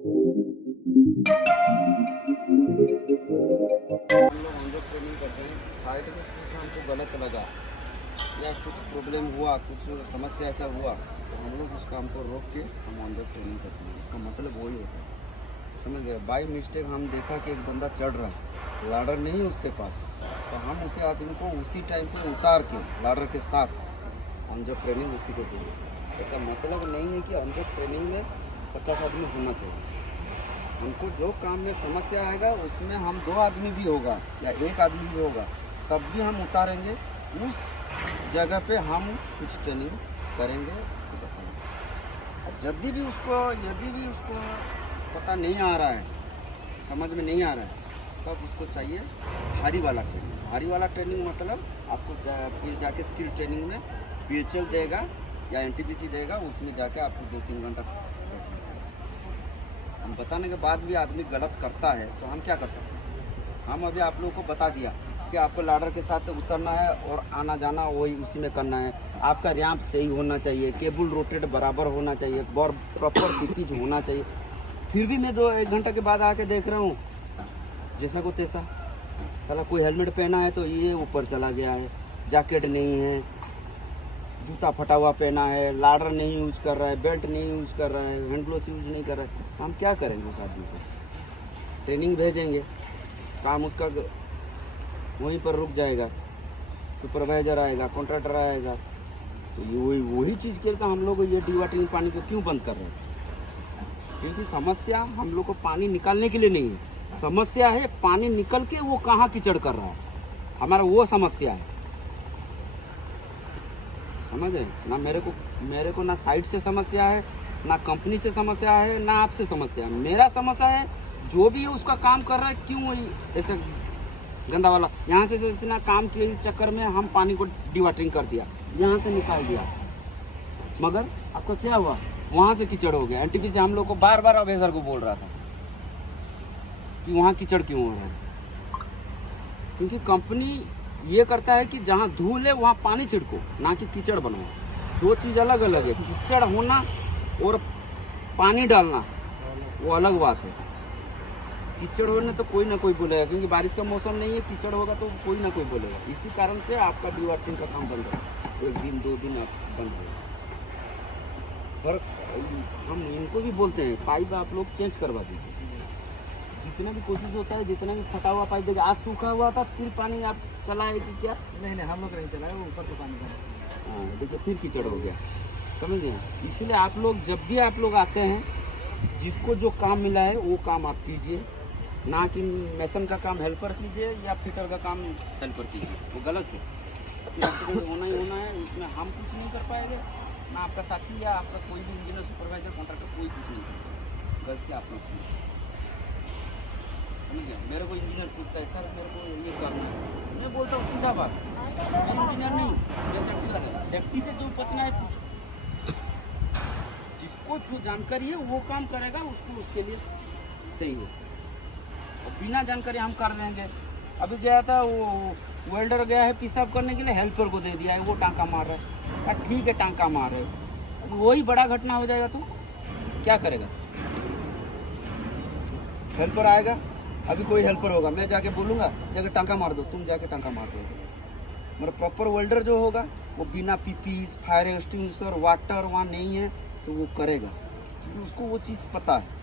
हम लोग on job training करते हैं कि साइड में कुछ हमको गलत लगा या कुछ प्रॉब्लम हुआ, कुछ समस्या ऐसा हुआ तो हम लोग उस काम को रोक के हम ऑन जॉब ट्रेनिंग करते हैं। उसका मतलब वही होता है, समझ गए। बाई मिस्टेक हम देखा कि एक बंदा चढ़ रहा है, लाडर नहीं है उसके पास, तो हम उसे आदमी को उसी टाइम पे उतार के लाडर के साथ ऑन जॉब ट्रेनिंग उसी को देंगे। ऐसा मतलब नहीं है कि ऑन जॉब ट्रेनिंग में 50 आदमी होना चाहिए। हमको जो काम में समस्या आएगा उसमें हम 2 आदमी भी होगा या 1 आदमी भी होगा, तब भी हम उतारेंगे। उस जगह पे हम कुछ ट्रेनिंग करेंगे, उसको बताएंगे। यदि भी उसको पता नहीं आ रहा है, समझ में नहीं आ रहा है, तब उसको चाहिए भारी वाला ट्रेनिंग। भारी वाला ट्रेनिंग मतलब आपको फिर जाके स्किल ट्रेनिंग में PHL देगा या NTPC देगा, उसमें जाके आपको 2-3 घंटा बैठना पड़ेगा। हम बताने के बाद भी आदमी गलत करता है तो हम क्या कर सकते हैं। हम अभी आप लोगों को बता दिया कि आपको लाडर के साथ उतरना है और आना जाना वही उसी में करना है। आपका रैंप सही होना चाहिए, केबल रोटेट बराबर होना चाहिए, और प्रॉपर पिच होना चाहिए। फिर भी मैं 2-1 घंटा के बाद आके देख रहा हूँ जैसा को तैसा। साला कोई हेलमेट पहना है तो ये ऊपर चला गया है, जैकेट नहीं है, जूता फटा हुआ पहना है, लाडर नहीं यूज कर रहा है, बेल्ट नहीं यूज कर रहा है, हैंड ग्लोव्स यूज नहीं कर रहा है। हम क्या करेंगे उस आदमी को? ट्रेनिंग भेजेंगे, काम उसका वहीं पर रुक जाएगा। सुपरवाइजर आएगा, कॉन्ट्रैक्टर आएगा, तो ये वही चीज़ के लिए तो हम लोग ये डिवाटरिंग पानी को क्यों बंद कर रहे हैं? क्योंकि समस्या हम लोग को पानी निकालने के लिए नहीं है, समस्या है पानी निकल के वो कहाँ कीचड़ कर रहा है, हमारा वो समस्या है। समझ रहे? ना मेरे को ना साइड से समस्या है, ना कंपनी से समस्या है, ना आपसे समस्या है। मेरा समस्या है जो भी है उसका काम कर रहा है, क्यों ऐसे गंदा वाला यहाँ से जैसे ना काम के चक्कर में हम पानी को डिवाटरिंग कर दिया, यहाँ से निकाल दिया, मगर आपका क्या हुआ? वहाँ से कीचड़ हो गया। NTPC हम लोग को बार बार अवेसर को बोल रहा था कि वहाँ कीचड़ क्यों हो रहा है। क्योंकि कंपनी ये करता है कि जहाँ धूल है वहाँ पानी छिड़को, ना कि कीचड़ बनाओ। 2 चीज़ अलग अलग है। कीचड़ होना और पानी डालना वो अलग बात है। कीचड़ होने तो कोई ना कोई बोलेगा, क्योंकि बारिश का मौसम नहीं है, कीचड़ होगा तो कोई ना कोई बोलेगा। इसी कारण से आपका डिवाटरिंग का काम बंद है, 1 दिन 2 दिन आप बंद हो। और हम इनको भी बोलते हैं पाइप आप लोग चेंज करवा दीजिए। जितना भी कोशिश होता है, जितना भी फटा हुआ पाइप देखिए, आज सूखा हुआ था फिर पानी आप चलाए कि क्या? नहीं हम लोग नहीं चलाए, वो ऊपर से पानी का। हाँ देखिए, फिर कीचड़ हो गया। समझ गए? इसीलिए आप लोग जब भी आप लोग आते हैं, जिसको जो काम मिला है वो काम आप कीजिए, ना कि मैसन का काम हेल्पर कीजिए या फिटर का काम हेल्पर कीजिए। वो गलत है। एक्सीडेंट होना ही होना है, इसमें हम कुछ नहीं कर पाएंगे, ना आपका साथी या आपका कोई भी इंजीनियर, सुपरवाइजर, कॉन्ट्रैक्टर कोई कुछ नहीं करेगा। गलती आप लोग की। समझ गया? मेरे को इंजीनियर पूछता है सर मेरे को ये करना है, मैं बोलता हूँ सीधा बात, मैं इंजीनियर नहीं हूँ, मैं सेफ्टी वाला है। सेफ्टी से जो बचना है पूछो। जिसको जो जानकारी है वो काम करेगा, उसको उसके लिए सही है। और बिना जानकारी हम कर देंगे। अभी गया था वो वेल्डर गया है पेशाब करने के लिए, हेल्पर को दे दिया है, वो टांका मार रहा है। यार ठीक है टांका मार रहे, वही बड़ा घटना हो जाएगा तो क्या करेगा? हेल्पर आएगा, अभी कोई हेल्पर होगा, मैं जाके बोलूँगा जाके टांका मार दो, तुम जाके टांका मार दो। मतलब प्रॉपर वेल्डर जो होगा वो बिना PPE, फायर एक्सटिंग्विशर, वाटर वहाँ नहीं है तो वो करेगा, क्योंकि उसको वो चीज़ पता है।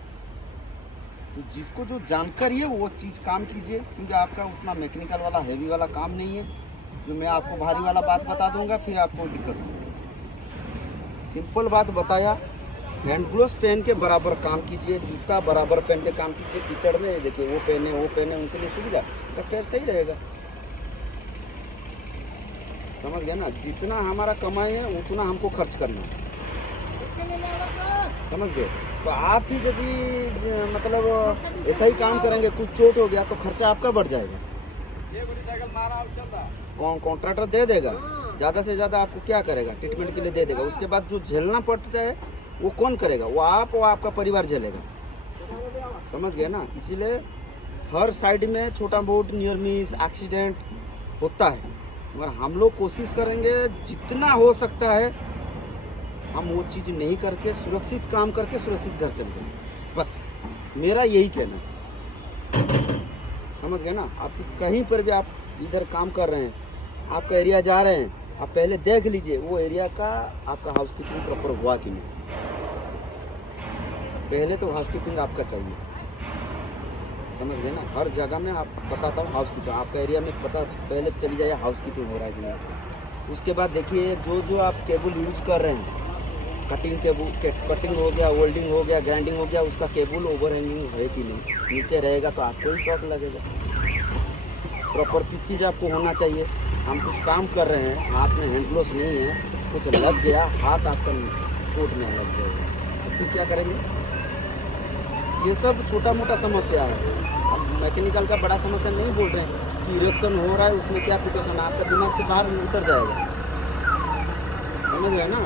तो जिसको जो जानकारी है वो चीज़ काम कीजिए, क्योंकि आपका उतना मैकेनिकल वाला हैवी वाला काम नहीं है जो मैं आपको भारी वाला बात बता दूंगा फिर आपको दिक्कत होगी। सिंपल बात बताया, हैंड ग्लोव्स पहन के बराबर काम कीजिए, जूता बराबर पहन के काम कीजिए। कीचड़ में देखिए वो पहने उनके लिए सुविधा, तो पैर सही रहेगा। समझ गया ना? जितना हमारा कमाई है उतना हमको खर्च करना है। समझ गए? तो आप ही यदि मतलब ऐसा ही काम करेंगे, कुछ चोट हो गया तो खर्चा आपका बढ़ जाएगा। कौन कॉन्ट्रैक्टर दे देगा, ज़्यादा से ज़्यादा आपको क्या करेगा? ट्रीटमेंट के लिए दे देगा। उसके बाद जो झेलना पड़ता है वो कौन करेगा? वो आपका परिवार झेलेगा। समझ गए ना? इसीलिए हर साइड में छोटा बहुत नियर मिस एक्सीडेंट होता है, मगर हम लोग कोशिश करेंगे जितना हो सकता है हम वो चीज़ नहीं करके सुरक्षित काम करके सुरक्षित घर चल जाएं। बस मेरा यही कहना, समझ गए ना। आप कहीं पर भी आप इधर काम कर रहे हैं, आपका एरिया जा रहे हैं, आप पहले देख लीजिए वो एरिया का आपका हाउसकीपिंग प्रॉपर हुआ कि नहीं। पहले तो हाउसकीपिंग आपका चाहिए, समझ गए ना। हर जगह में आप बताता हूँ हाउसकीपिंग, आपका एरिया में पता पहले चली जाए हाउसकीपिंग हो रहा है कि नहीं। उसके बाद देखिए जो आप केबल यूज कर रहे हैं, कटिंग केबल, कटिंग हो गया, वेल्डिंग हो गया, ग्राइंडिंग हो गया, उसका केबल ओवर हैंगिंग है कि नहीं। नीचे रहेगा तो आपको ही शॉक लगेगा। प्रॉपर चीज़ आपको होना चाहिए। हम कुछ काम कर रहे हैं, हाथ में हैंड ग्लोव्स नहीं है, कुछ लग गया, हाथ आपका चोट में लग जाएगा, तो फिर क्या करेंगे। ये सब छोटा मोटा समस्या है। अब मैकेनिकल का बड़ा समस्या नहीं बोल रहे हैं कि इरेक्शन हो रहा है उसमें क्या प्रिकॉशन, आपका दिमाग से बाहर उतर जाएगा, समझ गए ना।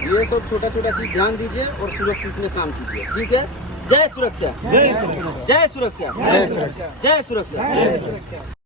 ये सब छोटा छोटा चीज़ ध्यान दीजिए और सुरक्षित में काम कीजिए, ठीक है। जय सुरक्षा, जय सुरक्षा, जय सुरक्षा, जय सुरक्षा, जय सुरक्षा।